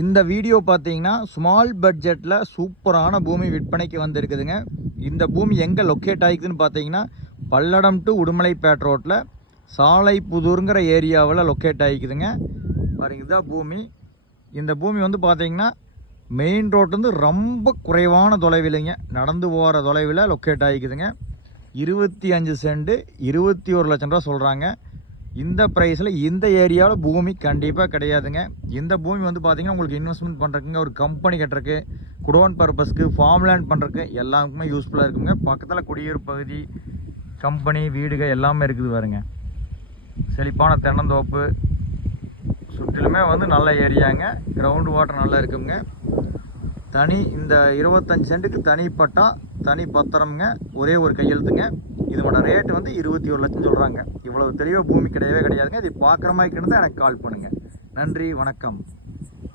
இந்த வீடியோ பார்த்தீங்கன்னா ஸ்மால் பட்ஜெட்டில் சூப்பரான பூமி விற்பனைக்கு வந்திருக்குதுங்க. இந்த பூமி எங்கே லொக்கேட் ஆகிக்குதுன்னு பார்த்தீங்கன்னா பல்லடம் டு உடுமலைப்பேட் ரோட்டில் சாலைப்புதூருங்கிற ஏரியாவில் லொக்கேட் ஆகிக்குதுங்க. பாருங்க, இதுதான் பூமி. இந்த பூமி வந்து பார்த்தீங்கன்னா மெயின் ரோட்லேருந்து ரொம்ப குறைவான தொலைவில்லைங்க, நடந்து போகிற தொலைவில் லொக்கேட் ஆகிக்குதுங்க. 25 சென்ட் 21 லட்சம் ரூபா சொல்கிறாங்க. இந்த ப்ரைஸில் இந்த ஏரியாவில் பூமி கண்டிப்பாக கிடையாதுங்க. இந்த பூமி வந்து பார்த்திங்கன்னா உங்களுக்கு இன்வெஸ்ட்மெண்ட் பண்ணுறதுக்குங்க, ஒரு கம்பெனி கட்டுறதுக்கு, குடோன் பர்பஸ்க்கு, ஃபார்ம்லேண்ட் பண்ணுறதுக்கு எல்லாருக்குமே யூஸ்ஃபுல்லாக இருக்குங்க. பக்கத்தில் குடியிருப்பு பகுதி, கம்பெனி, வீடுகள் எல்லாமே இருக்குது பாருங்க. செழிப்பான தென்னந்தோப்பு, சுற்றிலுமே வந்து நல்ல ஏரியாங்க. கிரவுண்ட் வாட்டர் நல்லா இருக்குங்க. தனி இந்த 25 சென்ட்டுக்கு தனி பட்டா, தனி பத்திரம்ங்க, ஒரே ஒரு கையெழுத்துங்க. இதோட ரேட் வந்து 21 லட்சம் சொல்கிறாங்க. இவ்வளவு தெளிவாக பூமி கிடையவே கிடையாதுங்க. இது பார்க்குற மாதிரி இருந்தால் எனக்கு கால் பண்ணுங்கள். நன்றி, வணக்கம்.